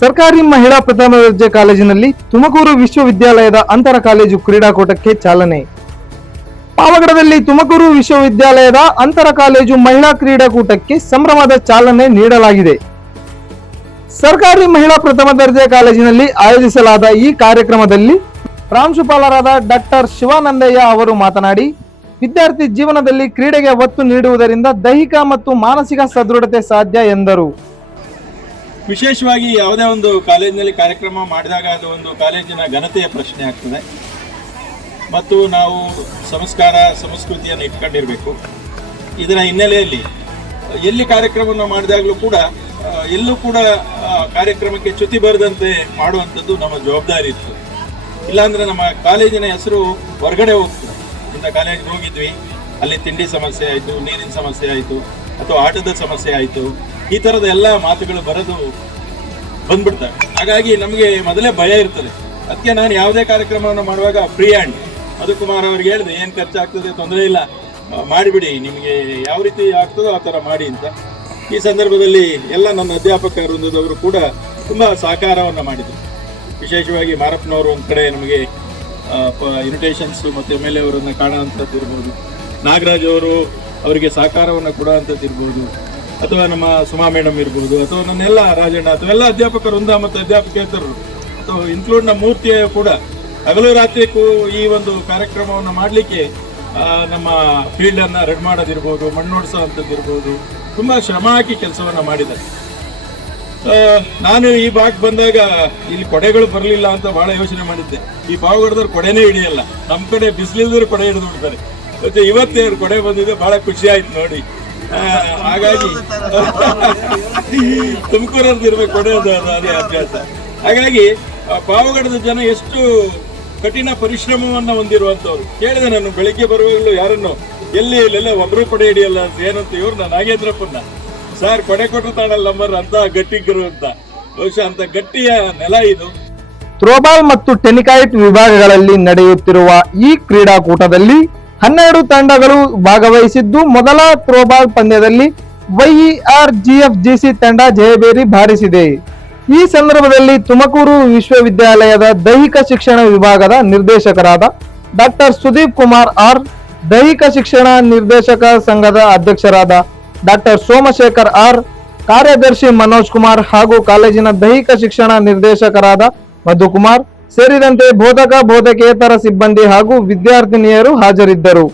ಸರ್ಕಾರಿ ಮಹಿಳಾ ಪ್ರಥಮ ದರ್ಜೆ ಕಾಲೇಜಿನಲ್ಲಿ ತುಮಕೂರು ವಿಶ್ವವಿದ್ಯಾಲಯದ ಅಂತರ ಕಾಲೇಜು ಕ್ರೀಡಾಕೂಟಕ್ಕೆ ಚಾಲನೆ. ಪಾವಗಡದಲ್ಲಿ ತುಮಕೂರು ವಿಶ್ವವಿದ್ಯಾಲಯದ ಅಂತರ ಕಾಲೇಜು ಮಹಿಳಾ ಕ್ರೀಡಾಕೂಟಕ್ಕೆ ಸಂಭ್ರಮದ ಚಾಲನೆ ನೀಡಲಾಗಿದೆ. ಸರ್ಕಾರಿ ಮಹಿಳಾ ಪ್ರಥಮ ದರ್ಜೆ ಕಾಲೇಜಿನಲ್ಲಿ ಆಯೋಜಿಸಲಾದ ಈ ಕಾರ್ಯಕ್ರಮದಲ್ಲಿ ಪ್ರಾಂಶುಪಾಲರಾದ ಡಾಕ್ಟರ್ ಶಿವಾನಂದಯ್ಯ ಅವರು ಮಾತನಾಡಿ, ವಿದ್ಯಾರ್ಥಿ ಜೀವನದಲ್ಲಿ ಕ್ರೀಡೆಗೆ ಒತ್ತು ನೀಡುವುದರಿಂದ ದೈಹಿಕ ಮತ್ತು ಮಾನಸಿಕ ಸದೃಢತೆ ಸಾಧ್ಯ ಎಂದರು. ವಿಶೇಷವಾಗಿ ಯಾವುದೇ ಒಂದು ಕಾಲೇಜಿನಲ್ಲಿ ಕಾರ್ಯಕ್ರಮ ಮಾಡಿದಾಗ ಅದು ಒಂದು ಕಾಲೇಜಿನ ಘನತೆಯ ಪ್ರಶ್ನೆ ಆಗ್ತದೆ ಮತ್ತು ನಾವು ಸಂಸ್ಕಾರ ಸಂಸ್ಕೃತಿಯನ್ನು ಇಟ್ಕೊಂಡಿರಬೇಕು. ಇದರ ಹಿನ್ನೆಲೆಯಲ್ಲಿ ಎಲ್ಲಿ ಕಾರ್ಯಕ್ರಮವನ್ನು ಮಾಡಿದಾಗಲೂ ಕೂಡ ಎಲ್ಲೂ ಕೂಡ ಕಾರ್ಯಕ್ರಮಕ್ಕೆ ಚ್ಯುತಿ ಬರದಂತೆ ಮಾಡುವಂಥದ್ದು ನಮ್ಮ ಜವಾಬ್ದಾರಿ ಇತ್ತು. ಇಲ್ಲಾಂದರೆ ನಮ್ಮ ಕಾಲೇಜಿನ ಹೆಸರು ಹೊರಗಡೆ ಹೋಗ್ತದೆ. ಇಂಥ ಕಾಲೇಜಿಗೆ ಹೋಗಿದ್ವಿ, ಅಲ್ಲಿ ತಿಂಡಿ ಸಮಸ್ಯೆ ಆಯಿತು, ನೀರಿನ ಸಮಸ್ಯೆ ಆಯಿತು, ಅಥವಾ ಆಟದ ಸಮಸ್ಯೆ ಆಯಿತು, ಈ ಥರದ ಎಲ್ಲ ಮಾತುಗಳು ಬಂದ್ಬಿಡ್ತವೆ. ಹಾಗಾಗಿ ನಮಗೆ ಮೊದಲೇ ಭಯ ಇರ್ತದೆ. ಅದಕ್ಕೆ ನಾನು ಯಾವುದೇ ಕಾರ್ಯಕ್ರಮವನ್ನು ಮಾಡುವಾಗ ಫ್ರೀ ಹ್ಯಾಂಡ್ ಮಧುಕುಮಾರ್ ಅವ್ರಿಗೆ ಹೇಳಿದೆ, ಏನು ಖರ್ಚಾಗ್ತದೆ ತೊಂದರೆ ಇಲ್ಲ, ಮಾಡಿಬಿಡಿ, ನಿಮಗೆ ಯಾವ ರೀತಿ ಆಗ್ತದೋ ಆ ಥರ ಮಾಡಿ ಅಂತ. ಈ ಸಂದರ್ಭದಲ್ಲಿ ಎಲ್ಲ ನನ್ನ ಅಧ್ಯಾಪಕ ವೃಂದದವರು ಕೂಡ ತುಂಬ ಸಹಕಾರವನ್ನು ಮಾಡಿದರು. ವಿಶೇಷವಾಗಿ ಮಾರಪ್ಪನವರು ಒಂದು ಕಡೆ ನಮಗೆ ಇನ್ವಿಟೇಷನ್ಸು ಮತ್ತು ಎಮ್ ಎಲ್ ಎ ಅವರನ್ನು ಕಾಣುವಂಥದ್ದು ಇರ್ಬೋದು, ನಾಗರಾಜ್ ಅವರು ಅವರಿಗೆ ಸಹಕಾರವನ್ನು ಕೊಡುವಂಥದ್ದು ಇರ್ಬೋದು, ಅಥವಾ ನಮ್ಮ ಸುಮಾ ಮೇಡಮ್ ಇರ್ಬೋದು, ಅಥವಾ ನನ್ನೆಲ್ಲ ರಾಜಣ್ಣ ಅಥವಾ ಎಲ್ಲ ಅಧ್ಯಾಪಕ ವೃಂದ ಮತ್ತು ಅಧ್ಯಾಪಕೇತರರು ಅಥವಾ ಇನ್ಕ್ಲೂಡ್ ನಮ್ಮ ಮೂರ್ತಿಯ ಕೂಡ ಹಗಲು ರಾತ್ರಿ ಈ ಒಂದು ಕಾರ್ಯಕ್ರಮವನ್ನು ಮಾಡಲಿಕ್ಕೆ ನಮ್ಮ ಫೀಲ್ಡನ್ನು ರೆಡ್ ಮಾಡೋದಿರ್ಬೋದು, ಮಣ್ಣೋಡಿಸೋ ಅಂಥದ್ದು ಇರ್ಬೋದು, ತುಂಬ ಶ್ರಮ ಹಾಕಿ ಕೆಲಸವನ್ನು ಮಾಡಿದ್ದಾರೆ. ನಾನು ಈ ಭಾಗಕ್ಕೆ ಬಂದಾಗ ಇಲ್ಲಿ ಕೊಡೆಗಳು ಬರಲಿಲ್ಲ ಅಂತ ಭಾಳ ಯೋಚನೆ ಮಾಡಿದ್ದೆ. ಈ ಪಾವಗಡದವ್ರು ಕೊಡೆನೇ ಹಿಡಿಯಲ್ಲ, ನಮ್ಮ ಕಡೆ ಬಿಸಿಲಿದ್ರು ಕೊಡೆ ಹಿಡಿದು ಬಿಡ್ತಾರೆ. ಮತ್ತೆ ಇವತ್ತೇ ಅವ್ರು ಕೊಡೆ ಬಂದಿದೆ, ಭಾಳ ಖುಷಿ ಆಯ್ತು ನೋಡಿ. ಹಾಗಾಗಿ ತುಮಕೂರಲ್ಲಿ ಇರ್ಬೇಕು ಕೊಡೆ ಅದೇ ಅಭ್ಯಾಸ. ಹಾಗಾಗಿ ಪಾವಗಡದ ಜನ ಎಷ್ಟು ಕಠಿಣ ಪರಿಶ್ರಮವನ್ನು ಹೊಂದಿರುವಂಥವ್ರು. ಕೇಳಿದೆ ನಾನು ಬೆಳಿಗ್ಗೆ ಬರುವಾಗಲೂ ಯಾರನ್ನು ಇಲ್ಲೆಲ್ಲ ಒಬ್ಬರು ಕೊಡೆ ಹಿಡಿಯಲ್ಲ ಅಂತ. ಏನಂತ ಇವ್ರು ನಾನು ನಾಗೇಂದ್ರಪ್ಪನ್ನ, ಸರ್ ಕೊಡೆ ಕೊಟ್ಟಿರ್ತಾಳಲ್ಲ ನಂಬರ್ ಅಂತ ಗಟ್ಟಿಗರು ಅಂತ. ಬಹುಶಃ ಅಂತ ಗಟ್ಟಿಯ ನೆಲ ಇದು. ಥ್ರೋಬಾಲ್ ಮತ್ತು ಟೆನಿಕಾಯ್ಟ್ ವಿಭಾಗಗಳಲ್ಲಿ ನಡೆಯುತ್ತಿರುವ ಈ ಕ್ರೀಡಾಕೂಟದಲ್ಲಿ 12 ತಂಡಗಳು ಭಾಗವಹಿಸಿದ್ದು, ಮೊದಲ ಥ್ರೋಬಾಲ್ ಪಂದ್ಯದಲ್ಲಿ YERGFGC ತಂಡ ಜಯಬೇರಿ ಬಾರಿಸಿದೆ. ಈ ಸಂದರ್ಭದಲ್ಲಿ ತುಮಕೂರು ವಿಶ್ವವಿದ್ಯಾಲಯದ ದೈಹಿಕ ಶಿಕ್ಷಣ ವಿಭಾಗದ ನಿರ್ದೇಶಕರಾದ ಡಾಕ್ಟರ್ ಸುದೀಪ್ ಕುಮಾರ್ ಆರ್, ದೈಹಿಕ ಶಿಕ್ಷಣ ನಿರ್ದೇಶಕ ಸಂಘದ ಅಧ್ಯಕ್ಷರಾದ ಡಾಕ್ಟರ್ ಸೋಮಶೇಖರ್ ಆರ್, ಕಾರ್ಯದರ್ಶಿ ಮನೋಜ್ ಕುಮಾರ್ ಹಾಗೂ ಕಾಲೇಜಿನ ದೈಹಿಕ ಶಿಕ್ಷಣ ನಿರ್ದೇಶಕರಾದ ಮಧುಕುಮಾರ್ ಸೇರಿದಂತೆ ಬೋಧಕ ಬೋಧಕೇತರ ಸಿಬ್ಬಂದಿ ಹಾಗೂ ವಿದ್ಯಾರ್ಥಿನಿಯರು ಹಾಜರಿದ್ದರು.